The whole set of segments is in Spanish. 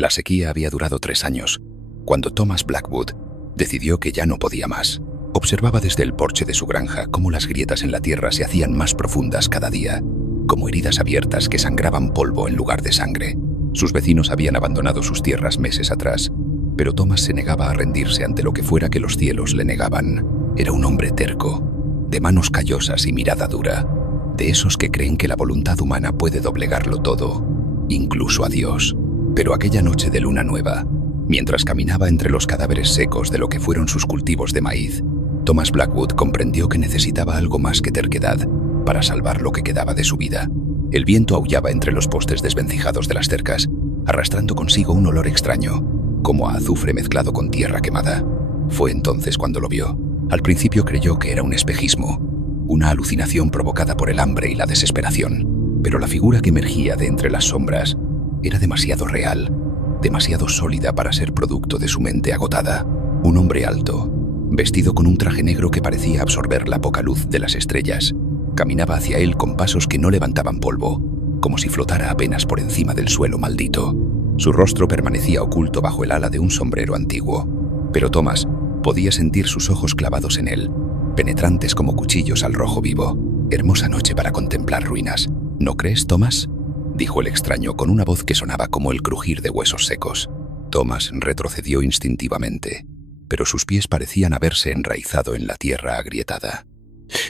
La sequía había durado 3 años, cuando Thomas Blackwood decidió que ya no podía más. Observaba desde el porche de su granja cómo las grietas en la tierra se hacían más profundas cada día, como heridas abiertas que sangraban polvo en lugar de sangre. Sus vecinos habían abandonado sus tierras meses atrás, pero Thomas se negaba a rendirse ante lo que fuera que los cielos le negaban. Era un hombre terco, de manos callosas y mirada dura, de esos que creen que la voluntad humana puede doblegarlo todo, incluso a Dios. Pero aquella noche de luna nueva, mientras caminaba entre los cadáveres secos de lo que fueron sus cultivos de maíz, Thomas Blackwood comprendió que necesitaba algo más que terquedad para salvar lo que quedaba de su vida. El viento aullaba entre los postes desvencijados de las cercas, arrastrando consigo un olor extraño, como a azufre mezclado con tierra quemada. Fue entonces cuando lo vio. Al principio creyó que era un espejismo, una alucinación provocada por el hambre y la desesperación, pero la figura que emergía de entre las sombras era demasiado real, demasiado sólida para ser producto de su mente agotada. Un hombre alto, vestido con un traje negro que parecía absorber la poca luz de las estrellas, caminaba hacia él con pasos que no levantaban polvo, como si flotara apenas por encima del suelo maldito. Su rostro permanecía oculto bajo el ala de un sombrero antiguo, pero Thomas podía sentir sus ojos clavados en él, penetrantes como cuchillos al rojo vivo. Hermosa noche para contemplar ruinas, ¿no crees, Thomas?, dijo el extraño con una voz que sonaba como el crujir de huesos secos. Thomas retrocedió instintivamente, pero sus pies parecían haberse enraizado en la tierra agrietada.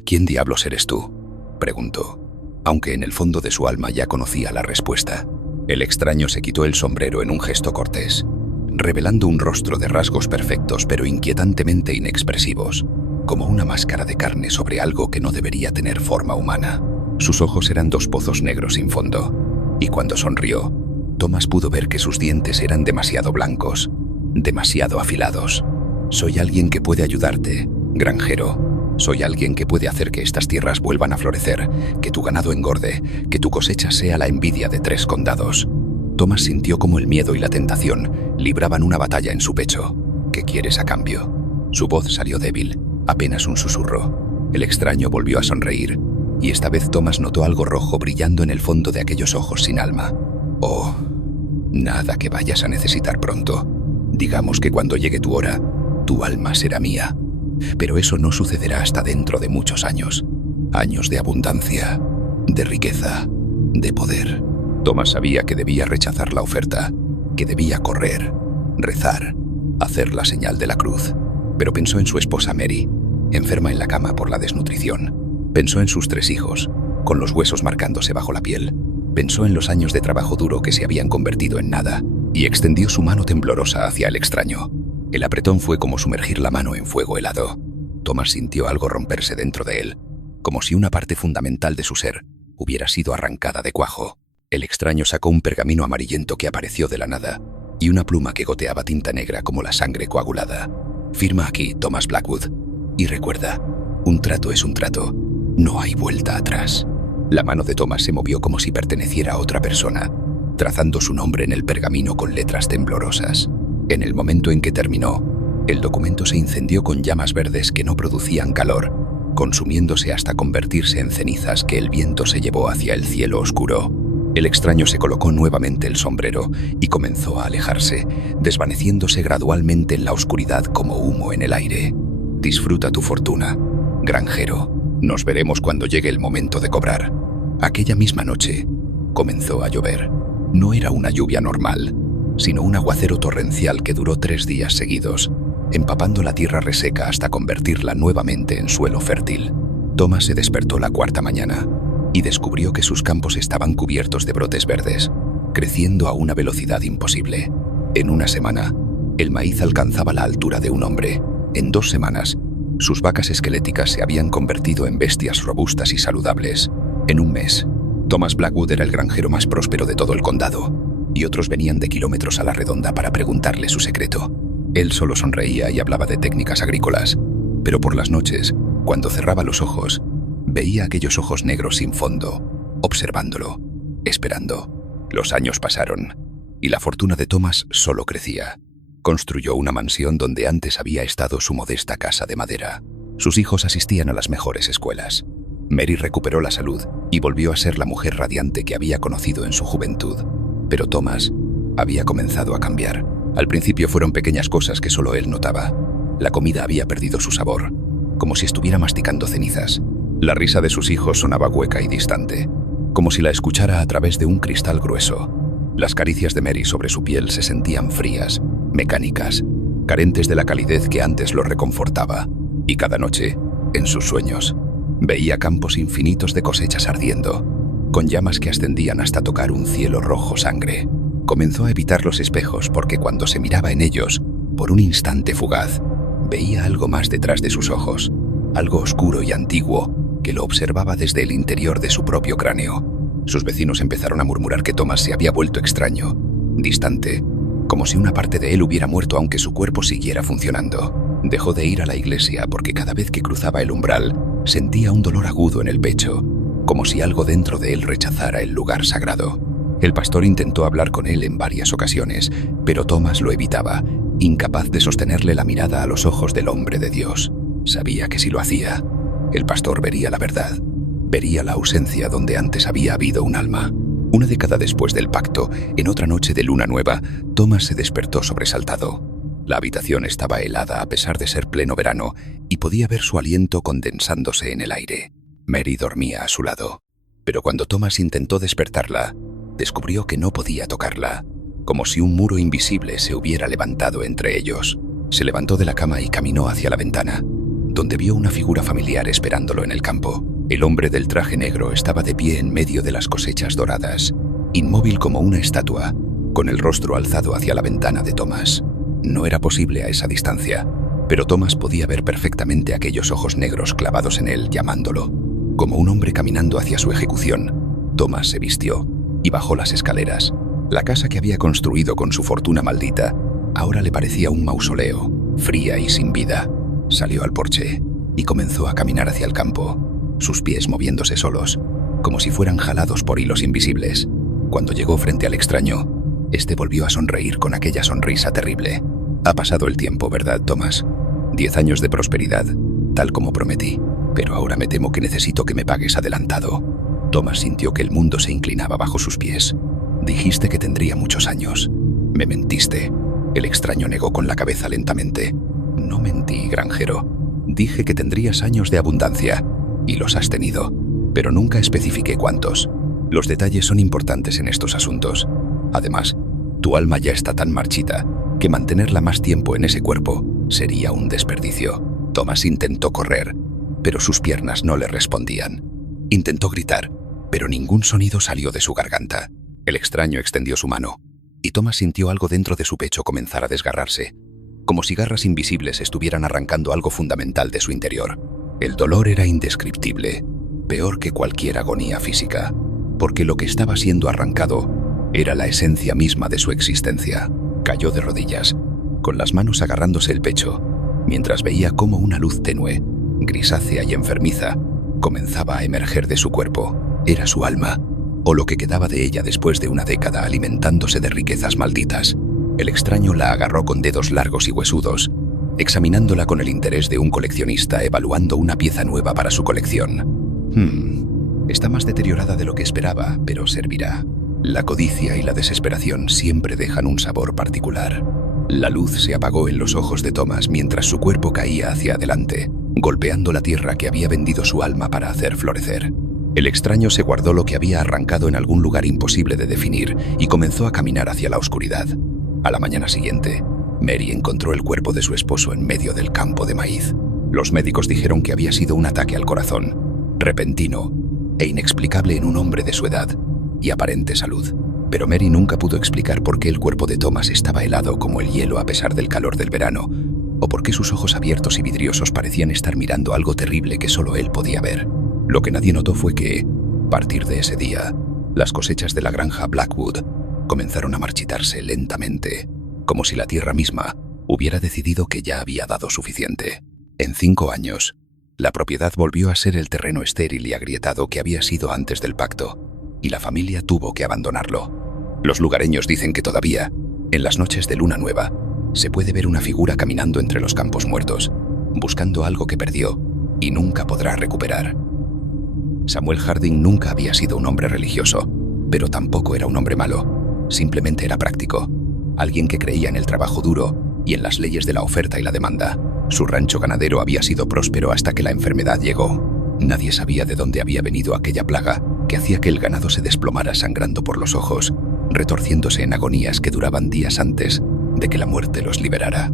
«¿Quién diablos eres tú?», preguntó, aunque en el fondo de su alma ya conocía la respuesta. El extraño se quitó el sombrero en un gesto cortés, revelando un rostro de rasgos perfectos pero inquietantemente inexpresivos, como una máscara de carne sobre algo que no debería tener forma humana. Sus ojos eran 2 pozos negros sin fondo, y cuando sonrió, Thomas pudo ver que sus dientes eran demasiado blancos, demasiado afilados. «Soy alguien que puede ayudarte, granjero. Soy alguien que puede hacer que estas tierras vuelvan a florecer, que tu ganado engorde, que tu cosecha sea la envidia de 3 condados». Thomas sintió como el miedo y la tentación libraban una batalla en su pecho. «¿Qué quieres a cambio?». Su voz salió débil, apenas un susurro. El extraño volvió a sonreír, y esta vez Thomas notó algo rojo brillando en el fondo de aquellos ojos sin alma. «Oh, nada que vayas a necesitar pronto. Digamos que cuando llegue tu hora, tu alma será mía. Pero eso no sucederá hasta dentro de muchos años. Años de abundancia, de riqueza, de poder». Thomas sabía que debía rechazar la oferta, que debía correr, rezar, hacer la señal de la cruz. Pero pensó en su esposa Mary, enferma en la cama por la desnutrición. Pensó en sus 3 hijos, con los huesos marcándose bajo la piel. Pensó en los años de trabajo duro que se habían convertido en nada, y extendió su mano temblorosa hacia el extraño. El apretón fue como sumergir la mano en fuego helado. Thomas sintió algo romperse dentro de él, como si una parte fundamental de su ser hubiera sido arrancada de cuajo. El extraño sacó un pergamino amarillento que apareció de la nada y una pluma que goteaba tinta negra como la sangre coagulada. «Firma aquí, Thomas Blackwood, y recuerda, un trato es un trato. No hay vuelta atrás». La mano de Thomas se movió como si perteneciera a otra persona, trazando su nombre en el pergamino con letras temblorosas. En el momento en que terminó, el documento se incendió con llamas verdes que no producían calor, consumiéndose hasta convertirse en cenizas que el viento se llevó hacia el cielo oscuro. El extraño se colocó nuevamente el sombrero y comenzó a alejarse, desvaneciéndose gradualmente en la oscuridad como humo en el aire. «Disfruta tu fortuna, granjero. Nos veremos cuando llegue el momento de cobrar». Aquella misma noche comenzó a llover. No era una lluvia normal, sino un aguacero torrencial que duró 3 días seguidos, empapando la tierra reseca hasta convertirla nuevamente en suelo fértil. Thomas se despertó la 4ª mañana y descubrió que sus campos estaban cubiertos de brotes verdes, creciendo a una velocidad imposible. En una semana, el maíz alcanzaba la altura de un hombre. En 2 semanas, sus vacas esqueléticas se habían convertido en bestias robustas y saludables. En un mes, Thomas Blackwood era el granjero más próspero de todo el condado, y otros venían de kilómetros a la redonda para preguntarle su secreto. Él solo sonreía y hablaba de técnicas agrícolas, pero por las noches, cuando cerraba los ojos, veía aquellos ojos negros sin fondo, observándolo, esperando. Los años pasaron, y la fortuna de Thomas solo crecía. Construyó una mansión donde antes había estado su modesta casa de madera. Sus hijos asistían a las mejores escuelas. Mary recuperó la salud y volvió a ser la mujer radiante que había conocido en su juventud. Pero Thomas había comenzado a cambiar. Al principio fueron pequeñas cosas que solo él notaba. La comida había perdido su sabor, como si estuviera masticando cenizas. La risa de sus hijos sonaba hueca y distante, como si la escuchara a través de un cristal grueso. Las caricias de Mary sobre su piel se sentían frías, mecánicas, carentes de la calidez que antes lo reconfortaba. Y cada noche, en sus sueños, veía campos infinitos de cosechas ardiendo, con llamas que ascendían hasta tocar un cielo rojo sangre. Comenzó a evitar los espejos porque cuando se miraba en ellos, por un instante fugaz, veía algo más detrás de sus ojos, algo oscuro y antiguo que lo observaba desde el interior de su propio cráneo. Sus vecinos empezaron a murmurar que Thomas se había vuelto extraño, distante, como si una parte de él hubiera muerto aunque su cuerpo siguiera funcionando. Dejó de ir a la iglesia porque cada vez que cruzaba el umbral sentía un dolor agudo en el pecho, como si algo dentro de él rechazara el lugar sagrado. El pastor intentó hablar con él en varias ocasiones, pero Thomas lo evitaba, incapaz de sostenerle la mirada a los ojos del hombre de Dios. Sabía que si lo hacía, el pastor vería la verdad, vería la ausencia donde antes había habido un alma. Una década después del pacto, en otra noche de luna nueva, Thomas se despertó sobresaltado. La habitación estaba helada a pesar de ser pleno verano y podía ver su aliento condensándose en el aire. Mary dormía a su lado, pero cuando Thomas intentó despertarla, descubrió que no podía tocarla, como si un muro invisible se hubiera levantado entre ellos. Se levantó de la cama y caminó hacia la ventana, donde vio una figura familiar esperándolo en el campo. El hombre del traje negro estaba de pie en medio de las cosechas doradas, inmóvil como una estatua, con el rostro alzado hacia la ventana de Thomas. No era posible a esa distancia, pero Thomas podía ver perfectamente aquellos ojos negros clavados en él, llamándolo. Como un hombre caminando hacia su ejecución, Thomas se vistió y bajó las escaleras. La casa que había construido con su fortuna maldita ahora le parecía un mausoleo, fría y sin vida. Salió al porche y comenzó a caminar hacia el campo, sus pies moviéndose solos, como si fueran jalados por hilos invisibles. Cuando llegó frente al extraño, este volvió a sonreír con aquella sonrisa terrible. Ha pasado el tiempo, ¿verdad, Thomas? 10 años de prosperidad, tal como prometí, pero ahora me temo que necesito que me pagues adelantado. Thomas sintió que el mundo se inclinaba bajo sus pies. Dijiste que tendría muchos años. Me mentiste. El extraño negó con la cabeza lentamente. No mentí, granjero. Dije que tendrías años de abundancia, y los has tenido, pero nunca especifiqué cuántos. Los detalles son importantes en estos asuntos. Además, tu alma ya está tan marchita que mantenerla más tiempo en ese cuerpo sería un desperdicio. Thomas intentó correr, pero sus piernas no le respondían. Intentó gritar, pero ningún sonido salió de su garganta. El extraño extendió su mano, y Thomas sintió algo dentro de su pecho comenzar a desgarrarse, como si garras invisibles estuvieran arrancando algo fundamental de su interior. El dolor era indescriptible, peor que cualquier agonía física, porque lo que estaba siendo arrancado era la esencia misma de su existencia. Cayó de rodillas, con las manos agarrándose el pecho, mientras veía cómo una luz tenue, grisácea y enfermiza, comenzaba a emerger de su cuerpo. Era su alma, o lo que quedaba de ella después de una década alimentándose de riquezas malditas. El extraño la agarró con dedos largos y huesudos, examinándola con el interés de un coleccionista evaluando una pieza nueva para su colección. Está más deteriorada de lo que esperaba, pero servirá. La codicia y la desesperación siempre dejan un sabor particular. La luz se apagó en los ojos de Thomas mientras su cuerpo caía hacia adelante, golpeando la tierra que había vendido su alma para hacer florecer. El extraño se guardó lo que había arrancado en algún lugar imposible de definir y comenzó a caminar hacia la oscuridad. A la mañana siguiente, Mary encontró el cuerpo de su esposo en medio del campo de maíz. Los médicos dijeron que había sido un ataque al corazón, repentino e inexplicable en un hombre de su edad y aparente salud. Pero Mary nunca pudo explicar por qué el cuerpo de Thomas estaba helado como el hielo a pesar del calor del verano, o por qué sus ojos abiertos y vidriosos parecían estar mirando algo terrible que solo él podía ver. Lo que nadie notó fue que, a partir de ese día, las cosechas de la granja Blackwood comenzaron a marchitarse lentamente, como si la tierra misma hubiera decidido que ya había dado suficiente. En 5 años, la propiedad volvió a ser el terreno estéril y agrietado que había sido antes del pacto, y la familia tuvo que abandonarlo. Los lugareños dicen que todavía, en las noches de luna nueva, se puede ver una figura caminando entre los campos muertos, buscando algo que perdió y nunca podrá recuperar. Samuel Harding nunca había sido un hombre religioso, pero tampoco era un hombre malo. simplemente era práctico. Alguien que creía en el trabajo duro y en las leyes de la oferta y la demanda. Su rancho ganadero había sido próspero hasta que la enfermedad llegó. Nadie sabía de dónde había venido aquella plaga que hacía que el ganado se desplomara sangrando por los ojos, retorciéndose en agonías que duraban días antes de que la muerte los liberara.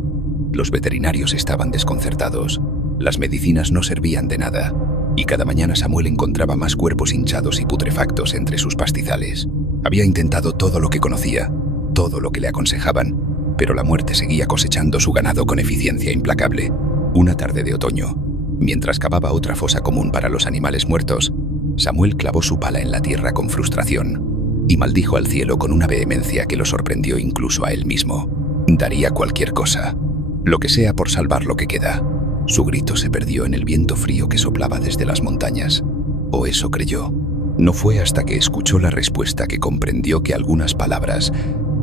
Los veterinarios estaban desconcertados. Las medicinas no servían de nada, y cada mañana Samuel encontraba más cuerpos hinchados y putrefactos entre sus pastizales. Había intentado todo lo que conocía, todo lo que le aconsejaban, pero la muerte seguía cosechando su ganado con eficiencia implacable. Una tarde de otoño, mientras cavaba otra fosa común para los animales muertos, Samuel clavó su pala en la tierra con frustración y maldijo al cielo con una vehemencia que lo sorprendió incluso a él mismo. Daría cualquier cosa, lo que sea por salvar lo que queda. Su grito se perdió en el viento frío que soplaba desde las montañas. O eso creyó. No fue hasta que escuchó la respuesta que comprendió que algunas palabras,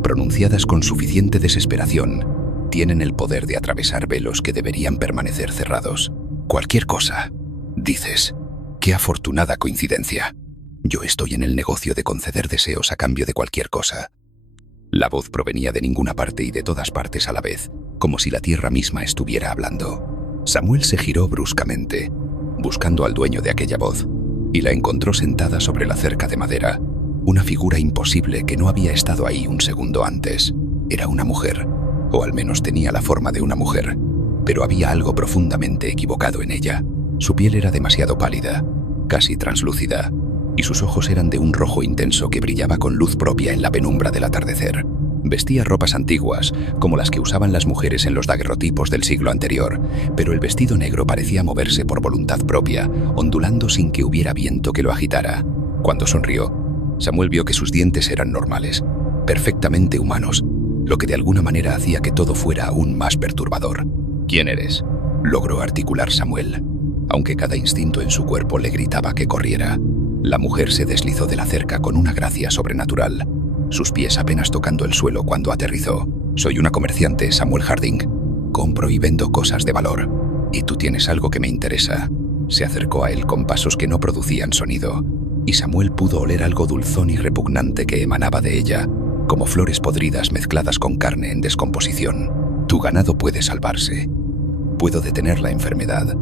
pronunciadas con suficiente desesperación, tienen el poder de atravesar velos que deberían permanecer cerrados. Cualquier cosa. Dices, qué afortunada coincidencia. Yo estoy en el negocio de conceder deseos a cambio de cualquier cosa. La voz provenía de ninguna parte y de todas partes a la vez, como si la tierra misma estuviera hablando. Samuel se giró bruscamente, buscando al dueño de aquella voz, y la encontró sentada sobre la cerca de madera, una figura imposible que no había estado ahí un segundo antes. Era una mujer, o al menos tenía la forma de una mujer, pero había algo profundamente equivocado en ella. Su piel era demasiado pálida, casi translúcida, y sus ojos eran de un rojo intenso que brillaba con luz propia en la penumbra del atardecer. Vestía ropas antiguas, como las que usaban las mujeres en los daguerrotipos del siglo anterior, pero el vestido negro parecía moverse por voluntad propia, ondulando sin que hubiera viento que lo agitara. Cuando sonrió, Samuel vio que sus dientes eran normales, perfectamente humanos, lo que de alguna manera hacía que todo fuera aún más perturbador. «¿Quién eres?», logró articular Samuel, aunque cada instinto en su cuerpo le gritaba que corriera. La mujer se deslizó de la cerca con una gracia sobrenatural, sus pies apenas tocando el suelo cuando aterrizó. «Soy una comerciante, Samuel Harding. Compro y vendo cosas de valor. Y tú tienes algo que me interesa». Se acercó a él con pasos que no producían sonido, y Samuel pudo oler algo dulzón y repugnante que emanaba de ella, como flores podridas mezcladas con carne en descomposición. «Tu ganado puede salvarse. Puedo detener la enfermedad.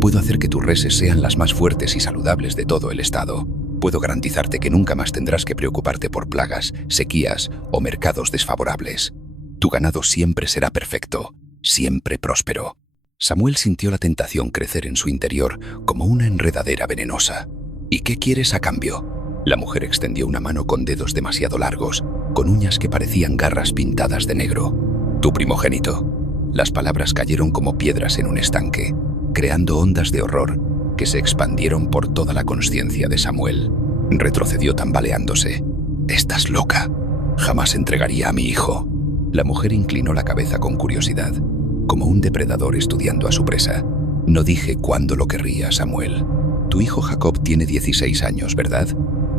Puedo hacer que tus reses sean las más fuertes y saludables de todo el estado. Puedo garantizarte que nunca más tendrás que preocuparte por plagas, sequías o mercados desfavorables. Tu ganado siempre será perfecto, siempre próspero». Samuel sintió la tentación crecer en su interior como una enredadera venenosa. «¿Y qué quieres a cambio?». La mujer extendió una mano con dedos demasiado largos, con uñas que parecían garras pintadas de negro. «Tu primogénito». Las palabras cayeron como piedras en un estanque, creando ondas de horror que se expandieron por toda la consciencia de Samuel. Retrocedió tambaleándose. «Estás loca. Jamás entregaría a mi hijo». La mujer inclinó la cabeza con curiosidad, como un depredador estudiando a su presa. «No dije cuándo lo querría, Samuel. Tu hijo Jacob tiene 16 años, ¿verdad?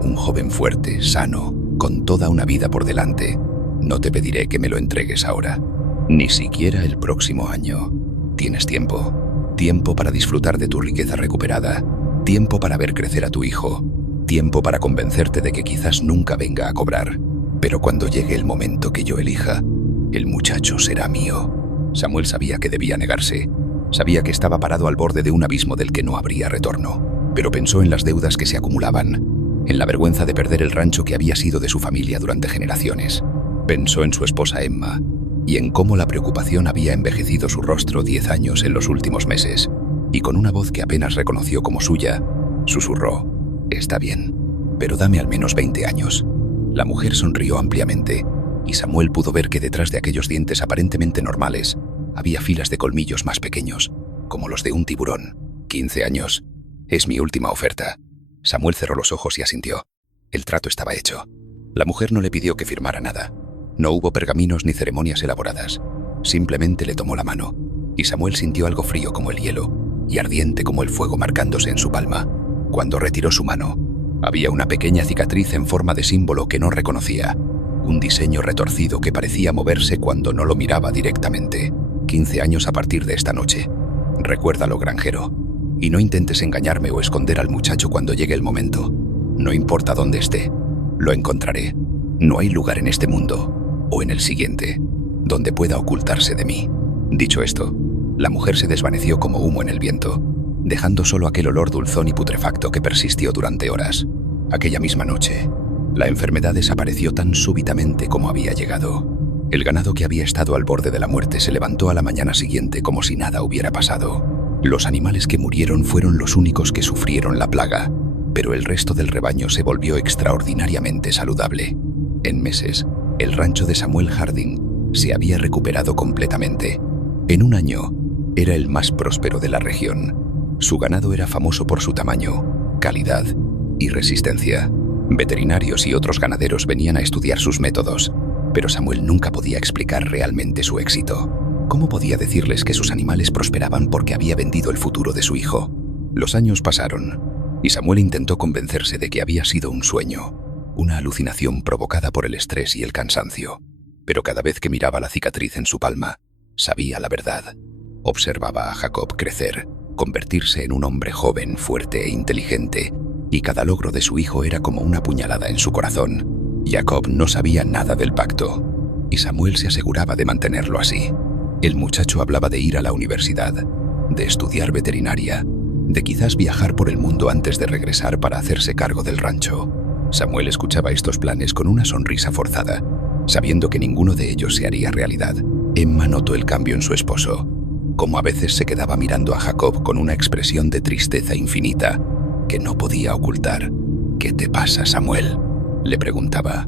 Un joven fuerte, sano, con toda una vida por delante. No te pediré que me lo entregues ahora. Ni siquiera el próximo año. Tienes tiempo. Tiempo para disfrutar de tu riqueza recuperada. Tiempo para ver crecer a tu hijo. Tiempo para convencerte de que quizás nunca venga a cobrar. Pero cuando llegue el momento que yo elija, el muchacho será mío». Samuel sabía que debía negarse. Sabía que estaba parado al borde de un abismo del que no habría retorno. Pero pensó en las deudas que se acumulaban, en la vergüenza de perder el rancho que había sido de su familia durante generaciones. Pensó en su esposa Emma y en cómo la preocupación había envejecido su rostro 10 años en los últimos meses. Y con una voz que apenas reconoció como suya, susurró: «Está bien, pero dame al menos 20 años». La mujer sonrió ampliamente, y Samuel pudo ver que detrás de aquellos dientes aparentemente normales había filas de colmillos más pequeños, como los de un tiburón. «15 años. Es mi última oferta». Samuel cerró los ojos y asintió. El trato estaba hecho. La mujer no le pidió que firmara nada. No hubo pergaminos ni ceremonias elaboradas. Simplemente le tomó la mano, y Samuel sintió algo frío como el hielo y ardiente como el fuego marcándose en su palma. Cuando retiró su mano, había una pequeña cicatriz en forma de símbolo que no reconocía, un diseño retorcido que parecía moverse cuando no lo miraba directamente. 15 años a partir de esta noche. Recuérdalo, granjero. Y no intentes engañarme o esconder al muchacho cuando llegue el momento. No importa dónde esté, lo encontraré. No hay lugar en este mundo, o en el siguiente, donde pueda ocultarse de mí. Dicho esto, la mujer se desvaneció como humo en el viento, dejando solo aquel olor dulzón y putrefacto que persistió durante horas. Aquella misma noche, la enfermedad desapareció tan súbitamente como había llegado. El ganado que había estado al borde de la muerte se levantó a la mañana siguiente como si nada hubiera pasado. Los animales que murieron fueron los únicos que sufrieron la plaga, pero el resto del rebaño se volvió extraordinariamente saludable. En meses, el rancho de Samuel Harding se había recuperado completamente. En un año, era el más próspero de la región. Su ganado era famoso por su tamaño, calidad y resistencia. Veterinarios y otros ganaderos venían a estudiar sus métodos, pero Samuel nunca podía explicar realmente su éxito. ¿Cómo podía decirles que sus animales prosperaban porque había vendido el futuro de su hijo? Los años pasaron, y Samuel intentó convencerse de que había sido un sueño, una alucinación provocada por el estrés y el cansancio. Pero cada vez que miraba la cicatriz en su palma, sabía la verdad. Observaba a Jacob crecer, convertirse en un hombre joven, fuerte e inteligente, y cada logro de su hijo era como una puñalada en su corazón. Jacob no sabía nada del pacto, y Samuel se aseguraba de mantenerlo así. El muchacho hablaba de ir a la universidad, de estudiar veterinaria, de quizás viajar por el mundo antes de regresar para hacerse cargo del rancho. Samuel escuchaba estos planes con una sonrisa forzada, sabiendo que ninguno de ellos se haría realidad. Emma notó el cambio en su esposo, como a veces se quedaba mirando a Jacob con una expresión de tristeza infinita que no podía ocultar. «¿Qué te pasa, Samuel?», le preguntaba.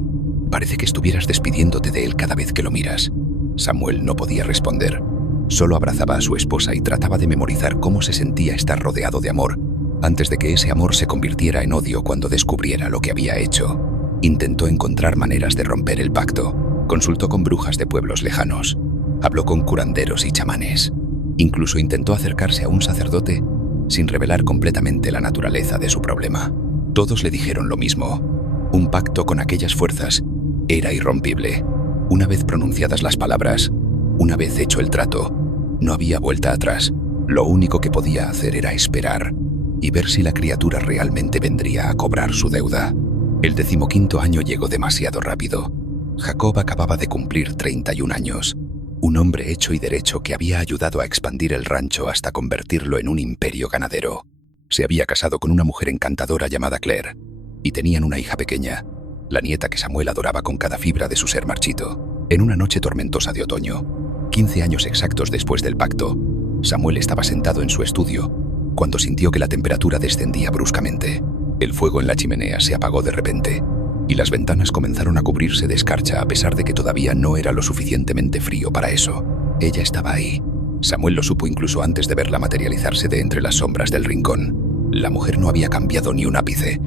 «Parece que estuvieras despidiéndote de él cada vez que lo miras». Samuel no podía responder. Solo abrazaba a su esposa y trataba de memorizar cómo se sentía estar rodeado de amor, antes de que ese amor se convirtiera en odio cuando descubriera lo que había hecho. Intentó encontrar maneras de romper el pacto. Consultó con brujas de pueblos lejanos. Habló con curanderos y chamanes. Incluso intentó acercarse a un sacerdote sin revelar completamente la naturaleza de su problema. Todos le dijeron lo mismo. Un pacto con aquellas fuerzas era irrompible. Una vez pronunciadas las palabras, una vez hecho el trato, no había vuelta atrás. Lo único que podía hacer era esperar y ver si la criatura realmente vendría a cobrar su deuda. El 15º año llegó demasiado rápido. Jacob acababa de cumplir 31 años, un hombre hecho y derecho que había ayudado a expandir el rancho hasta convertirlo en un imperio ganadero. Se había casado con una mujer encantadora llamada Claire, y tenían una hija pequeña, la nieta que Samuel adoraba con cada fibra de su ser marchito. En una noche tormentosa de otoño, 15 años exactos después del pacto, Samuel estaba sentado en su estudio cuando sintió que la temperatura descendía bruscamente. El fuego en la chimenea se apagó de repente, y las ventanas comenzaron a cubrirse de escarcha a pesar de que todavía no era lo suficientemente frío para eso. Ella estaba ahí. Samuel lo supo incluso antes de verla materializarse de entre las sombras del rincón. La mujer no había cambiado ni un ápice.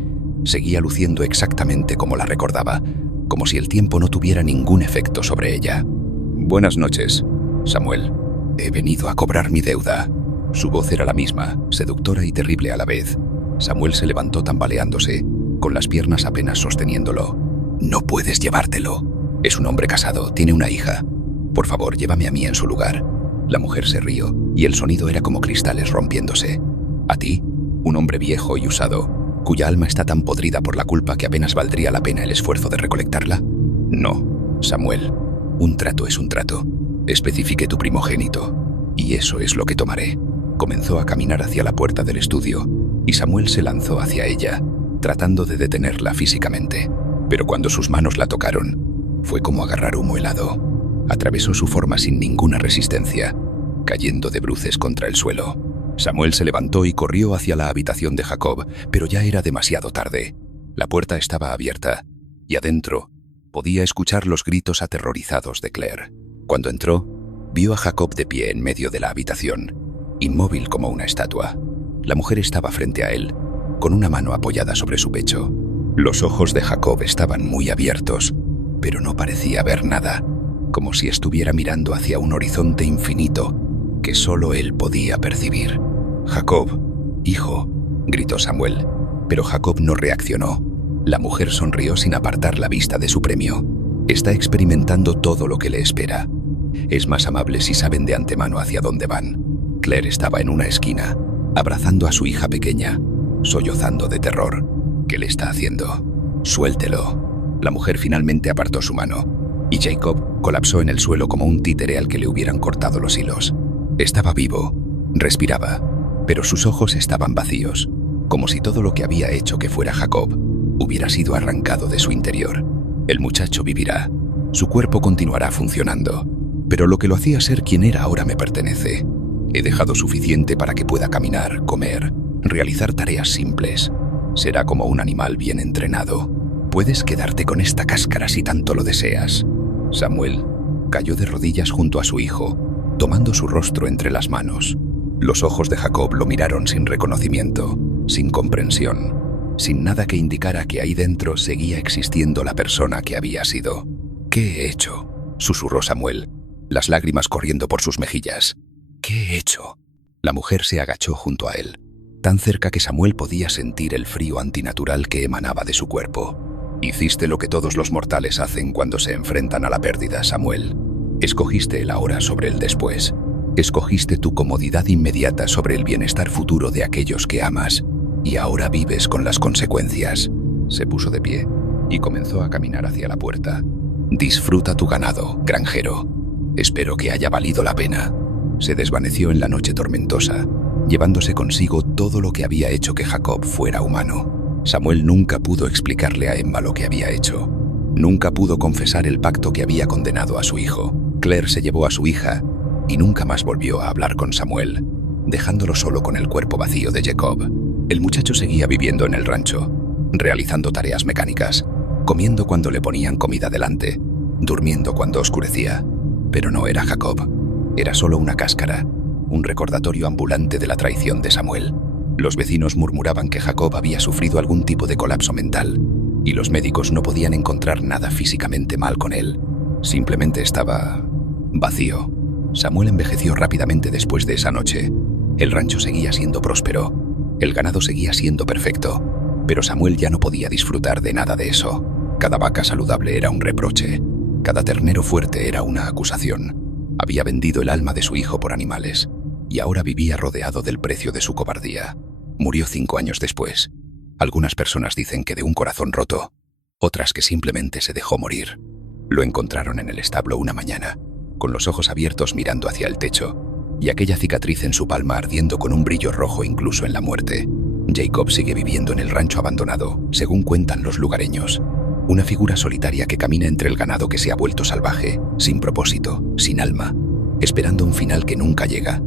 Seguía luciendo exactamente como la recordaba, como si el tiempo no tuviera ningún efecto sobre ella. «Buenas noches, Samuel. He venido a cobrar mi deuda». Su voz era la misma, seductora y terrible a la vez. Samuel se levantó tambaleándose, con las piernas apenas sosteniéndolo. «No puedes llevártelo. Es un hombre casado, tiene una hija. Por favor, llévame a mí en su lugar». La mujer se rió, y el sonido era como cristales rompiéndose. «¿A ti? Un hombre viejo y usado, cuya alma está tan podrida por la culpa que apenas valdría la pena el esfuerzo de recolectarla? No, Samuel. Un trato es un trato. Especifique tu primogénito, y eso es lo que tomaré». Comenzó a caminar hacia la puerta del estudio, y Samuel se lanzó hacia ella, tratando de detenerla físicamente. Pero cuando sus manos la tocaron, fue como agarrar humo helado. Atravesó su forma sin ninguna resistencia, cayendo de bruces contra el suelo. Samuel se levantó y corrió hacia la habitación de Jacob, pero ya era demasiado tarde. La puerta estaba abierta, y adentro podía escuchar los gritos aterrorizados de Claire. Cuando entró, vio a Jacob de pie en medio de la habitación, inmóvil como una estatua. La mujer estaba frente a él, con una mano apoyada sobre su pecho. Los ojos de Jacob estaban muy abiertos, pero no parecía ver nada, como si estuviera mirando hacia un horizonte infinito que solo él podía percibir. «Jacob, hijo», gritó Samuel, pero Jacob no reaccionó. La mujer sonrió sin apartar la vista de su premio. Está experimentando todo lo que le espera. Es más amable si saben de antemano hacia dónde van. Claire estaba en una esquina, abrazando a su hija pequeña, sollozando de terror. «¿Qué le está haciendo? Suéltelo». La mujer finalmente apartó su mano, y Jacob colapsó en el suelo como un títere al que le hubieran cortado los hilos. Estaba vivo, respiraba, pero sus ojos estaban vacíos, como si todo lo que había hecho que fuera Jacob hubiera sido arrancado de su interior. El muchacho vivirá, su cuerpo continuará funcionando, pero lo que lo hacía ser quien era ahora me pertenece. He dejado suficiente para que pueda caminar, comer, realizar tareas simples. Será como un animal bien entrenado. Puedes quedarte con esta cáscara si tanto lo deseas. Samuel cayó de rodillas junto a su hijo, tomando su rostro entre las manos. Los ojos de Jacob lo miraron sin reconocimiento, sin comprensión, sin nada que indicara que ahí dentro seguía existiendo la persona que había sido. ¿Qué he hecho?, susurró Samuel, las lágrimas corriendo por sus mejillas. ¿Qué he hecho? La mujer se agachó junto a él, tan cerca que Samuel podía sentir el frío antinatural que emanaba de su cuerpo. Hiciste lo que todos los mortales hacen cuando se enfrentan a la pérdida, Samuel. Escogiste el ahora sobre el después. Escogiste tu comodidad inmediata sobre el bienestar futuro de aquellos que amas, y ahora vives con las consecuencias. Se puso de pie y comenzó a caminar hacia la puerta. Disfruta tu ganado, granjero. Espero que haya valido la pena. Se desvaneció en la noche tormentosa, llevándose consigo todo lo que había hecho que Jacob fuera humano. Samuel nunca pudo explicarle a Emma lo que había hecho. Nunca pudo confesar el pacto que había condenado a su hijo. Claire se llevó a su hija y nunca más volvió a hablar con Samuel, dejándolo solo con el cuerpo vacío de Jacob. El muchacho seguía viviendo en el rancho, realizando tareas mecánicas, comiendo cuando le ponían comida delante, durmiendo cuando oscurecía. Pero no era Jacob. Era solo una cáscara, un recordatorio ambulante de la traición de Samuel. Los vecinos murmuraban que Jacob había sufrido algún tipo de colapso mental, y los médicos no podían encontrar nada físicamente mal con él. Simplemente estaba vacío. Samuel envejeció rápidamente después de esa noche. El rancho seguía siendo próspero, el ganado seguía siendo perfecto, pero Samuel ya no podía disfrutar de nada de eso. Cada vaca saludable era un reproche, cada ternero fuerte era una acusación. Había vendido el alma de su hijo por animales, y ahora vivía rodeado del precio de su cobardía. Murió 5 años después. Algunas personas dicen que de un corazón roto, otras que simplemente se dejó morir. Lo encontraron en el establo una mañana, con los ojos abiertos mirando hacia el techo, y aquella cicatriz en su palma ardiendo con un brillo rojo incluso en la muerte. Jacob sigue viviendo en el rancho abandonado, según cuentan los lugareños. Una figura solitaria que camina entre el ganado que se ha vuelto salvaje, sin propósito, sin alma, esperando un final que nunca llega.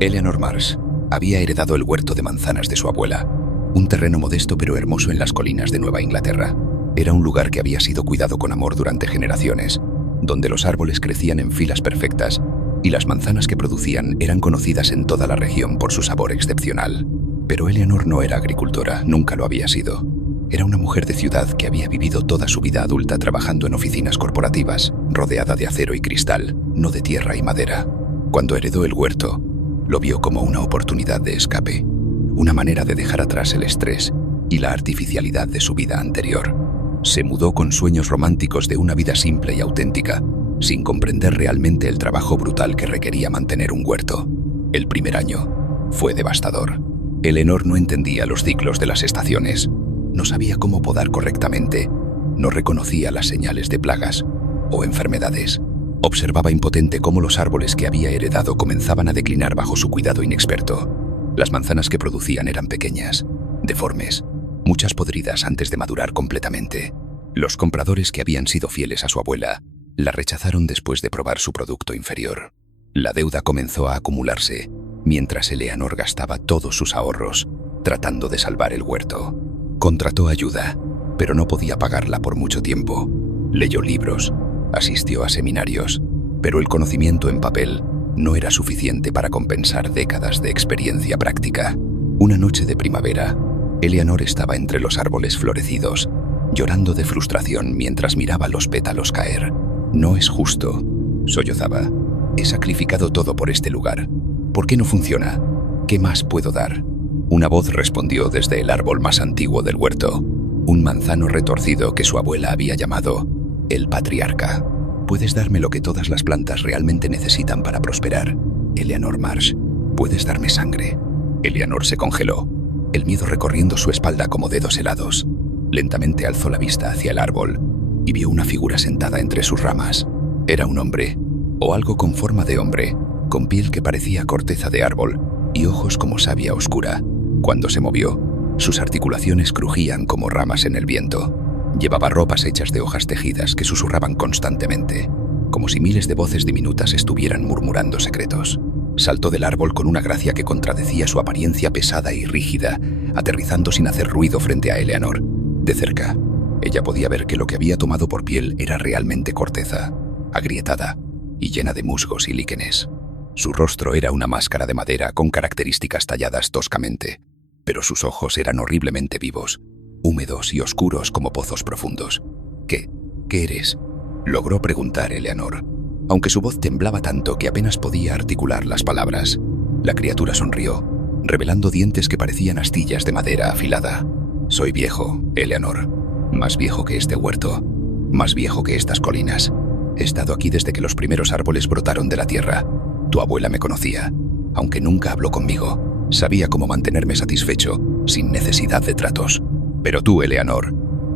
Eleanor Marsh había heredado el huerto de manzanas de su abuela, un terreno modesto pero hermoso en las colinas de Nueva Inglaterra. Era un lugar que había sido cuidado con amor durante generaciones, donde los árboles crecían en filas perfectas y las manzanas que producían eran conocidas en toda la región por su sabor excepcional. Pero Eleanor no era agricultora, nunca lo había sido. Era una mujer de ciudad que había vivido toda su vida adulta trabajando en oficinas corporativas, rodeada de acero y cristal, no de tierra y madera. Cuando heredó el huerto, lo vio como una oportunidad de escape, una manera de dejar atrás el estrés y la artificialidad de su vida anterior. Se mudó con sueños románticos de una vida simple y auténtica, sin comprender realmente el trabajo brutal que requería mantener un huerto. El primer año fue devastador. Eleanor no entendía los ciclos de las estaciones, no sabía cómo podar correctamente, no reconocía las señales de plagas o enfermedades. Observaba impotente cómo los árboles que había heredado comenzaban a declinar bajo su cuidado inexperto. Las manzanas que producían eran pequeñas, deformes, muchas podridas antes de madurar completamente. Los compradores que habían sido fieles a su abuela la rechazaron después de probar su producto inferior. La deuda comenzó a acumularse, mientras Eleanor gastaba todos sus ahorros tratando de salvar el huerto. Contrató ayuda, pero no podía pagarla por mucho tiempo. Leyó libros, asistió a seminarios, pero el conocimiento en papel no era suficiente para compensar décadas de experiencia práctica. Una noche de primavera, Eleanor estaba entre los árboles florecidos, llorando de frustración mientras miraba los pétalos caer. No es justo, sollozaba. He sacrificado todo por este lugar. ¿Por qué no funciona? ¿Qué más puedo dar? Una voz respondió desde el árbol más antiguo del huerto, un manzano retorcido que su abuela había llamado el patriarca. Puedes darme lo que todas las plantas realmente necesitan para prosperar, Eleanor Marsh. Puedes darme sangre. Eleanor se congeló, el miedo recorriendo su espalda como dedos helados. Lentamente alzó la vista hacia el árbol y vio una figura sentada entre sus ramas. Era un hombre, o algo con forma de hombre, con piel que parecía corteza de árbol y ojos como savia oscura. Cuando se movió, sus articulaciones crujían como ramas en el viento. Llevaba ropas hechas de hojas tejidas que susurraban constantemente, como si miles de voces diminutas estuvieran murmurando secretos. Saltó del árbol con una gracia que contradecía su apariencia pesada y rígida, aterrizando sin hacer ruido frente a Eleanor. De cerca, ella podía ver que lo que había tomado por piel era realmente corteza, agrietada y llena de musgos y líquenes. Su rostro era una máscara de madera con características talladas toscamente, pero sus ojos eran horriblemente vivos, húmedos y oscuros como pozos profundos. ¿Qué eres?, logró preguntar Eleanor, aunque su voz temblaba tanto que apenas podía articular las palabras. La criatura sonrió, revelando dientes que parecían astillas de madera afilada. Soy viejo, Eleanor, más viejo que este huerto, más viejo que estas colinas. He estado aquí desde que los primeros árboles brotaron de la tierra. Tu abuela me conocía, aunque nunca habló conmigo. Sabía cómo mantenerme satisfecho, sin necesidad de tratos. Pero tú, Eleanor,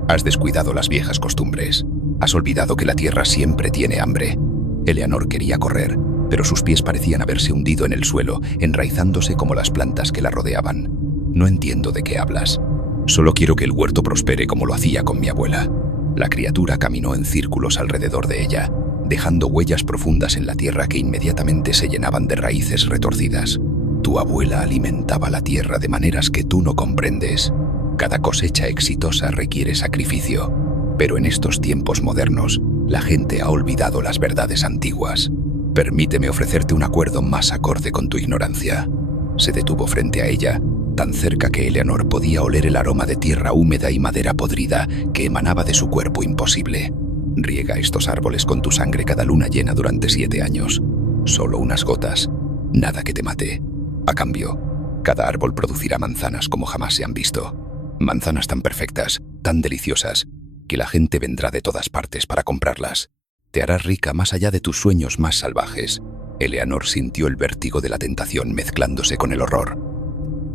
has descuidado las viejas costumbres. Has olvidado que la tierra siempre tiene hambre. Eleanor quería correr, pero sus pies parecían haberse hundido en el suelo, enraizándose como las plantas que la rodeaban. No entiendo de qué hablas. Solo quiero que el huerto prospere como lo hacía con mi abuela. La criatura caminó en círculos alrededor de ella, dejando huellas profundas en la tierra que inmediatamente se llenaban de raíces retorcidas. Tu abuela alimentaba la tierra de maneras que tú no comprendes. Cada cosecha exitosa requiere sacrificio, pero en estos tiempos modernos, la gente ha olvidado las verdades antiguas. Permíteme ofrecerte un acuerdo más acorde con tu ignorancia. Se detuvo frente a ella, tan cerca que Eleanor podía oler el aroma de tierra húmeda y madera podrida que emanaba de su cuerpo imposible. Riega estos árboles con tu sangre cada luna llena durante 7 años. Solo unas gotas, nada que te mate. A cambio, cada árbol producirá manzanas como jamás se han visto. Manzanas tan perfectas, tan deliciosas, que la gente vendrá de todas partes para comprarlas. Te harás rica más allá de tus sueños más salvajes. Eleanor sintió el vértigo de la tentación mezclándose con el horror.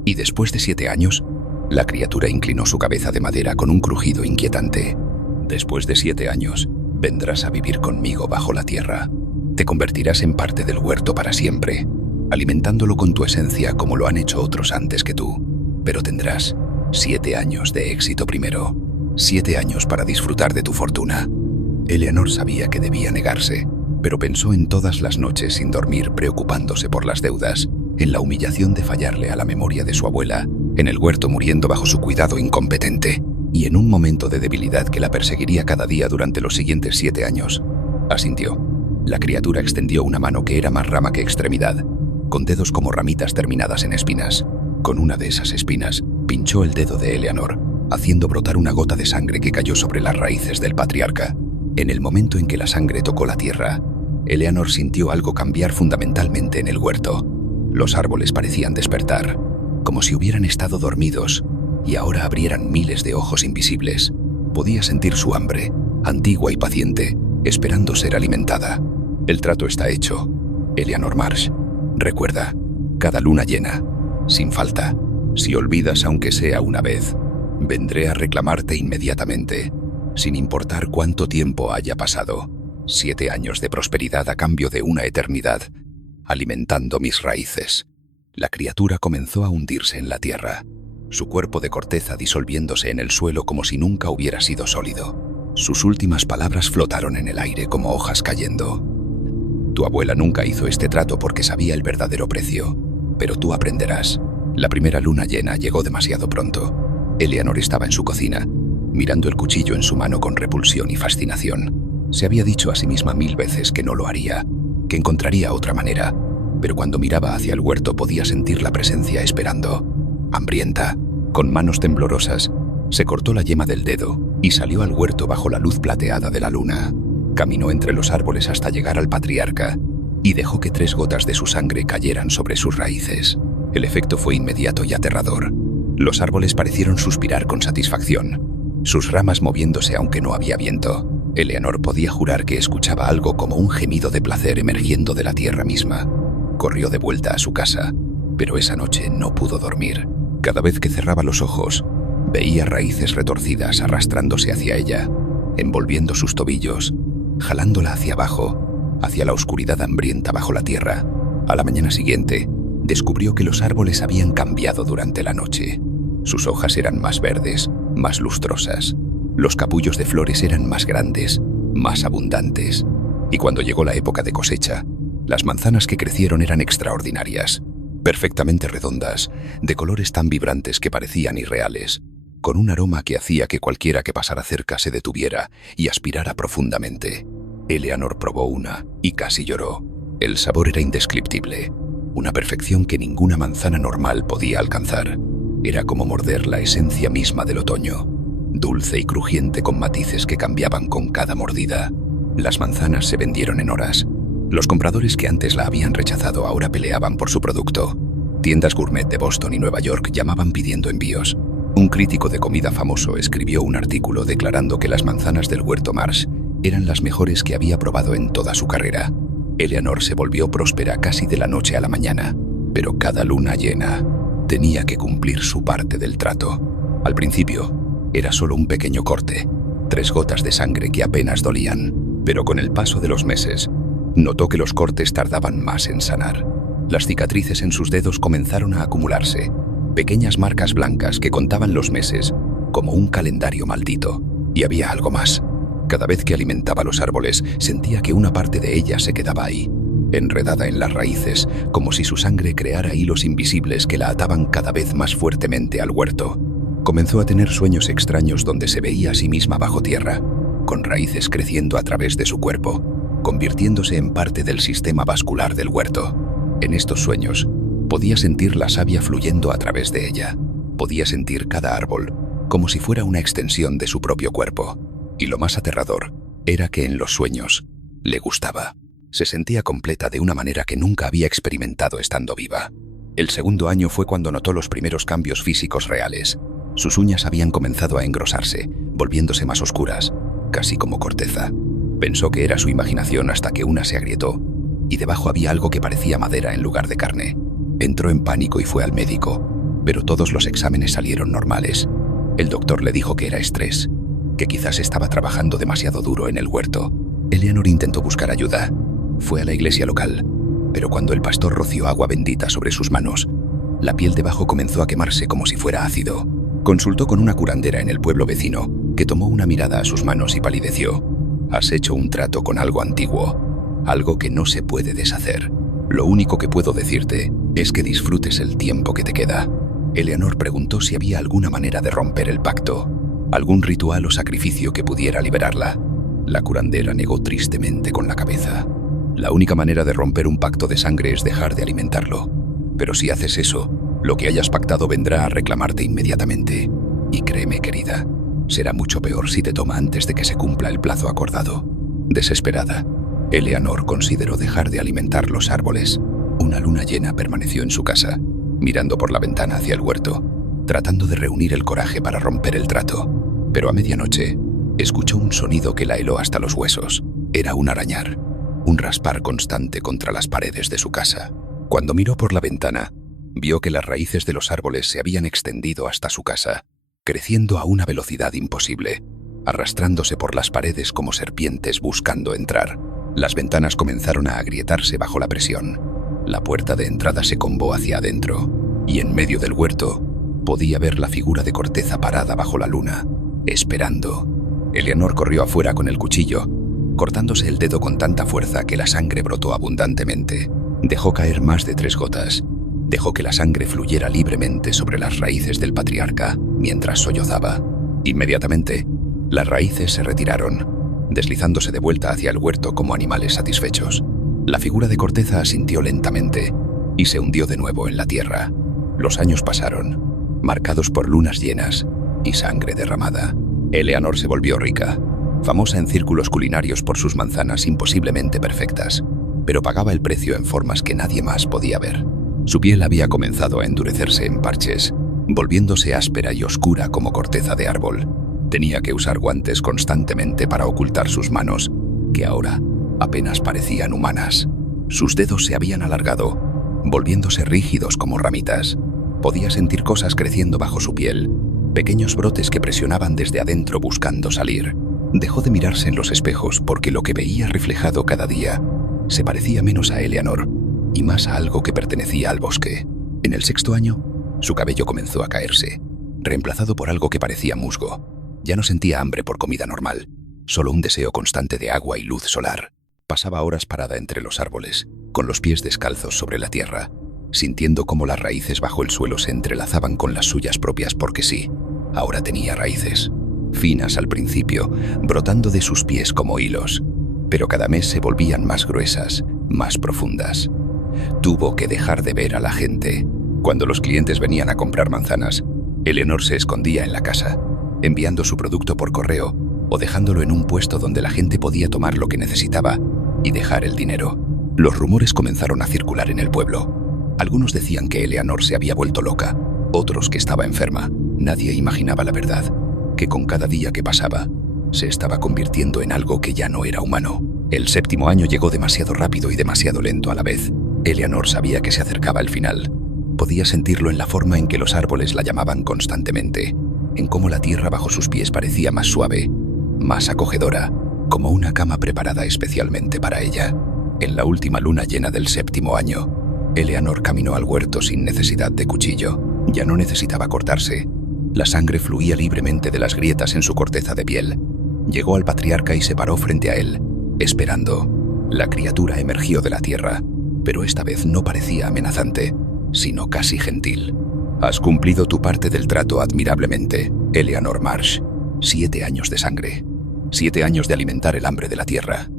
Y después de 7 años, la criatura inclinó su cabeza de madera con un crujido inquietante. Después de 7 años, vendrás a vivir conmigo bajo la tierra. Te convertirás en parte del huerto para siempre, alimentándolo con tu esencia como lo han hecho otros antes que tú. Pero tendrás 7 años de éxito primero. 7 años para disfrutar de tu fortuna. Eleanor sabía que debía negarse, pero pensó en todas las noches sin dormir preocupándose por las deudas, en la humillación de fallarle a la memoria de su abuela, en el huerto muriendo bajo su cuidado incompetente, y en un momento de debilidad que la perseguiría cada día durante los siguientes 7 años. Asintió. La criatura extendió una mano que era más rama que extremidad, con dedos como ramitas terminadas en espinas. Con una de esas espinas, pinchó el dedo de Eleanor, haciendo brotar una gota de sangre que cayó sobre las raíces del patriarca. En el momento en que la sangre tocó la tierra, Eleanor sintió algo cambiar fundamentalmente en el huerto. Los árboles parecían despertar, como si hubieran estado dormidos, y ahora abrieran miles de ojos invisibles. Podía sentir su hambre, antigua y paciente, esperando ser alimentada. El trato está hecho, Eleanor Marsh. Recuerda, cada luna llena, sin falta, si olvidas aunque sea una vez, vendré a reclamarte inmediatamente, sin importar cuánto tiempo haya pasado. 7 años de prosperidad a cambio de una eternidad, alimentando mis raíces. La criatura comenzó a hundirse en la tierra, su cuerpo de corteza disolviéndose en el suelo como si nunca hubiera sido sólido. Sus últimas palabras flotaron en el aire como hojas cayendo. Tu abuela nunca hizo este trato porque sabía el verdadero precio, pero tú aprenderás. La primera luna llena llegó demasiado pronto. Eleanor estaba en su cocina, mirando el cuchillo en su mano con repulsión y fascinación. Se había dicho a sí misma 1000 veces que no lo haría, que encontraría otra manera, pero cuando miraba hacia el huerto podía sentir la presencia esperando. Hambrienta, con manos temblorosas, se cortó la yema del dedo y salió al huerto bajo la luz plateada de la luna. Caminó entre los árboles hasta llegar al patriarca y dejó que 3 gotas de su sangre cayeran sobre sus raíces. El efecto fue inmediato y aterrador. Los árboles parecieron suspirar con satisfacción, sus ramas moviéndose aunque no había viento. Eleanor podía jurar que escuchaba algo como un gemido de placer emergiendo de la tierra misma. Corrió de vuelta a su casa, pero esa noche no pudo dormir. Cada vez que cerraba los ojos, Veía raíces retorcidas arrastrándose hacia ella, envolviendo sus tobillos, jalándola hacia abajo, hacia la oscuridad hambrienta bajo la tierra. A la mañana siguiente, descubrió que los árboles habían cambiado durante la noche. Sus hojas eran más verdes, más lustrosas. Los capullos de flores eran más grandes, más abundantes. Y cuando llegó la época de cosecha, las manzanas que crecieron eran extraordinarias, perfectamente redondas, de colores tan vibrantes que parecían irreales, con un aroma que hacía que cualquiera que pasara cerca se detuviera y aspirara profundamente. Eleanor probó una y casi lloró. El sabor era indescriptible, una perfección que ninguna manzana normal podía alcanzar. Era como morder la esencia misma del otoño, dulce y crujiente con matices que cambiaban con cada mordida. Las manzanas se vendieron en horas. Los compradores que antes la habían rechazado ahora peleaban por su producto. Tiendas gourmet de Boston y Nueva York llamaban pidiendo envíos. Un crítico de comida famoso escribió un artículo declarando que las manzanas del huerto Marsh eran las mejores que había probado en toda su carrera. Eleanor se volvió próspera casi de la noche a la mañana, pero cada luna llena tenía que cumplir su parte del trato. Al principio, era solo un pequeño corte, 3 gotas de sangre que apenas dolían, pero con el paso de los meses, notó que los cortes tardaban más en sanar. Las cicatrices en sus dedos comenzaron a acumularse, pequeñas marcas blancas que contaban los meses como un calendario maldito. Y había algo más. Cada vez que alimentaba los árboles, sentía que una parte de ella se quedaba ahí, enredada en las raíces, como si su sangre creara hilos invisibles que la ataban cada vez más fuertemente al huerto. Comenzó a tener sueños extraños donde se veía a sí misma bajo tierra, con raíces creciendo a través de su cuerpo, convirtiéndose en parte del sistema vascular del huerto. En estos sueños, podía sentir la savia fluyendo a través de ella. Podía sentir cada árbol, como si fuera una extensión de su propio cuerpo. Y lo más aterrador era que en los sueños le gustaba. Se sentía completa de una manera que nunca había experimentado estando viva. El segundo año fue cuando notó los primeros cambios físicos reales. Sus uñas habían comenzado a engrosarse, volviéndose más oscuras, casi como corteza. Pensó que era su imaginación hasta que una se agrietó, y debajo había algo que parecía madera en lugar de carne. Entró en pánico y fue al médico, pero todos los exámenes salieron normales. El doctor le dijo que era estrés, que quizás estaba trabajando demasiado duro en el huerto. Eleanor intentó buscar ayuda. Fue a la iglesia local, pero cuando el pastor roció agua bendita sobre sus manos, la piel debajo comenzó a quemarse como si fuera ácido. Consultó con una curandera en el pueblo vecino, que tomó una mirada a sus manos y palideció. Has hecho un trato con algo antiguo, algo que no se puede deshacer. Lo único que puedo decirte es que disfrutes el tiempo que te queda. Eleanor preguntó si había alguna manera de romper el pacto, algún ritual o sacrificio que pudiera liberarla. La curandera negó tristemente con la cabeza. La única manera de romper un pacto de sangre es dejar de alimentarlo. Pero si haces eso, lo que hayas pactado vendrá a reclamarte inmediatamente. Y créeme, querida, será mucho peor si te toma antes de que se cumpla el plazo acordado. Desesperada, Eleanor consideró dejar de alimentar los árboles. Una luna llena permaneció en su casa, mirando por la ventana hacia el huerto, tratando de reunir el coraje para romper el trato. Pero a medianoche, escuchó un sonido que la heló hasta los huesos. Era un arañar, un raspar constante contra las paredes de su casa. Cuando miró por la ventana, vio que las raíces de los árboles se habían extendido hasta su casa, creciendo a una velocidad imposible, arrastrándose por las paredes como serpientes buscando entrar. Las ventanas comenzaron a agrietarse bajo la presión. La puerta de entrada se combó hacia adentro, y en medio del huerto podía ver la figura de corteza parada bajo la luna, esperando. Eleanor corrió afuera con el cuchillo, cortándose el dedo con tanta fuerza que la sangre brotó abundantemente. Dejó caer más de 3 gotas. Dejó que la sangre fluyera libremente sobre las raíces del patriarca mientras sollozaba. Inmediatamente, las raíces se retiraron, deslizándose de vuelta hacia el huerto como animales satisfechos. La figura de corteza asintió lentamente y se hundió de nuevo en la tierra. Los años pasaron, marcados por lunas llenas y sangre derramada. Eleanor se volvió rica, famosa en círculos culinarios por sus manzanas imposiblemente perfectas, pero pagaba el precio en formas que nadie más podía ver. Su piel había comenzado a endurecerse en parches, volviéndose áspera y oscura como corteza de árbol. Tenía que usar guantes constantemente para ocultar sus manos, que ahora apenas parecían humanas. Sus dedos se habían alargado, volviéndose rígidos como ramitas. Podía sentir cosas creciendo bajo su piel, pequeños brotes que presionaban desde adentro buscando salir. Dejó de mirarse en los espejos porque lo que veía reflejado cada día se parecía menos a Eleanor y más a algo que pertenecía al bosque. En el 6.º año, su cabello comenzó a caerse, reemplazado por algo que parecía musgo. Ya no sentía hambre por comida normal, solo un deseo constante de agua y luz solar. Pasaba horas parada entre los árboles, con los pies descalzos sobre la tierra, sintiendo cómo las raíces bajo el suelo se entrelazaban con las suyas propias porque sí, ahora tenía raíces. Finas al principio, brotando de sus pies como hilos, pero cada mes se volvían más gruesas, más profundas. Tuvo que dejar de ver a la gente. Cuando los clientes venían a comprar manzanas, Eleanor se escondía en la casa, enviando su producto por correo o dejándolo en un puesto donde la gente podía tomar lo que necesitaba y dejar el dinero. Los rumores comenzaron a circular en el pueblo. Algunos decían que Eleanor se había vuelto loca, otros que estaba enferma. Nadie imaginaba la verdad, que con cada día que pasaba, se estaba convirtiendo en algo que ya no era humano. El 7.º año llegó demasiado rápido y demasiado lento a la vez. Eleanor sabía que se acercaba el final. Podía sentirlo en la forma en que los árboles la llamaban constantemente, en cómo la tierra bajo sus pies parecía más suave, más acogedora, como una cama preparada especialmente para ella. En la última luna llena del 7.º año, Eleanor caminó al huerto sin necesidad de cuchillo. Ya no necesitaba cortarse. La sangre fluía libremente de las grietas en su corteza de piel. Llegó al patriarca y se paró frente a él, esperando. La criatura emergió de la tierra, pero esta vez no parecía amenazante, sino casi gentil. Has cumplido tu parte del trato admirablemente, Eleanor Marsh. 7 años de sangre. 7 años de alimentar el hambre de la tierra.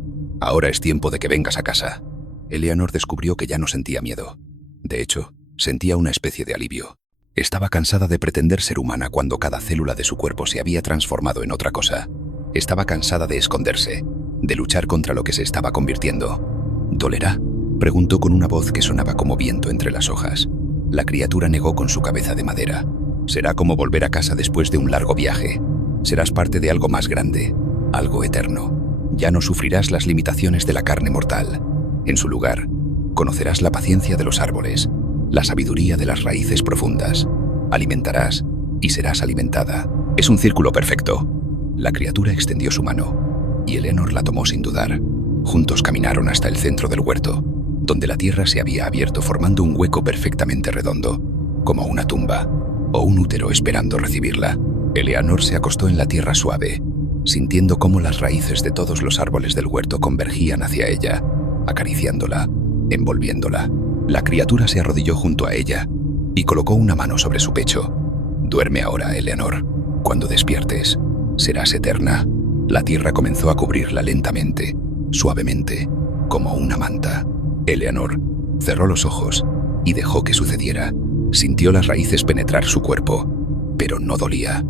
Ahora es tiempo de que vengas a casa. Eleanor descubrió que ya no sentía miedo. De hecho, sentía una especie de alivio. Estaba cansada de pretender ser humana cuando cada célula de su cuerpo se había transformado en otra cosa. Estaba cansada de esconderse, de luchar contra lo que se estaba convirtiendo. ¿Dolerá?, preguntó con una voz que sonaba como viento entre las hojas. La criatura negó con su cabeza de madera. Será como volver a casa después de un largo viaje. Serás parte de algo más grande, algo eterno. Ya no sufrirás las limitaciones de la carne mortal. En su lugar, conocerás la paciencia de los árboles, la sabiduría de las raíces profundas. Alimentarás y serás alimentada. Es un círculo perfecto. La criatura extendió su mano y Eleanor la tomó sin dudar. Juntos caminaron hasta el centro del huerto, donde la tierra se había abierto formando un hueco perfectamente redondo, como una tumba o un útero esperando recibirla. Eleanor se acostó en la tierra suave, sintiendo cómo las raíces de todos los árboles del huerto convergían hacia ella, acariciándola, envolviéndola. La criatura se arrodilló junto a ella y colocó una mano sobre su pecho. Duerme ahora, Eleanor. Cuando despiertes, serás eterna. La tierra comenzó a cubrirla lentamente, suavemente, como una manta. Eleanor cerró los ojos y dejó que sucediera. Sintió las raíces penetrar su cuerpo, pero no dolía.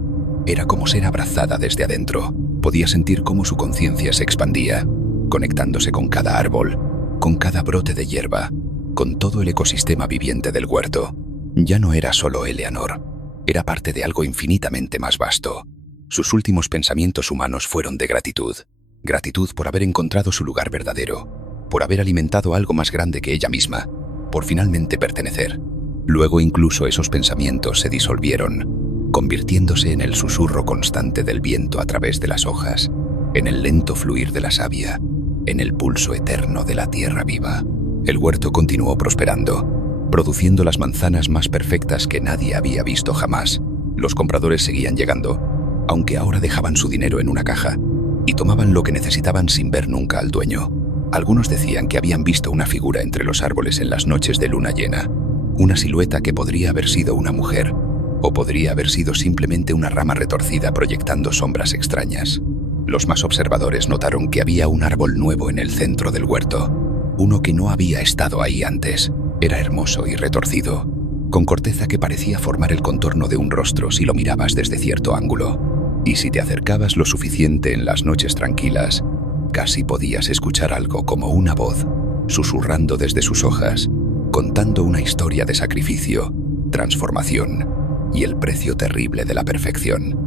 Era como ser abrazada desde adentro. Podía sentir cómo su conciencia se expandía, conectándose con cada árbol, con cada brote de hierba, con todo el ecosistema viviente del huerto. Ya no era solo Eleanor, era parte de algo infinitamente más vasto. Sus últimos pensamientos humanos fueron de gratitud. Gratitud por haber encontrado su lugar verdadero, por haber alimentado algo más grande que ella misma, por finalmente pertenecer. Luego incluso esos pensamientos se disolvieron, convirtiéndose en el susurro constante del viento a través de las hojas, en el lento fluir de la savia, en el pulso eterno de la tierra viva. El huerto continuó prosperando, produciendo las manzanas más perfectas que nadie había visto jamás. Los compradores seguían llegando, aunque ahora dejaban su dinero en una caja y tomaban lo que necesitaban sin ver nunca al dueño. Algunos decían que habían visto una figura entre los árboles en las noches de luna llena, una silueta que podría haber sido una mujer, o podría haber sido simplemente una rama retorcida proyectando sombras extrañas. Los más observadores notaron que había un árbol nuevo en el centro del huerto, uno que no había estado ahí antes. Era hermoso y retorcido, con corteza que parecía formar el contorno de un rostro si lo mirabas desde cierto ángulo. Y si te acercabas lo suficiente en las noches tranquilas, casi podías escuchar algo como una voz, susurrando desde sus hojas, contando una historia de sacrificio, transformación y el precio terrible de la perfección.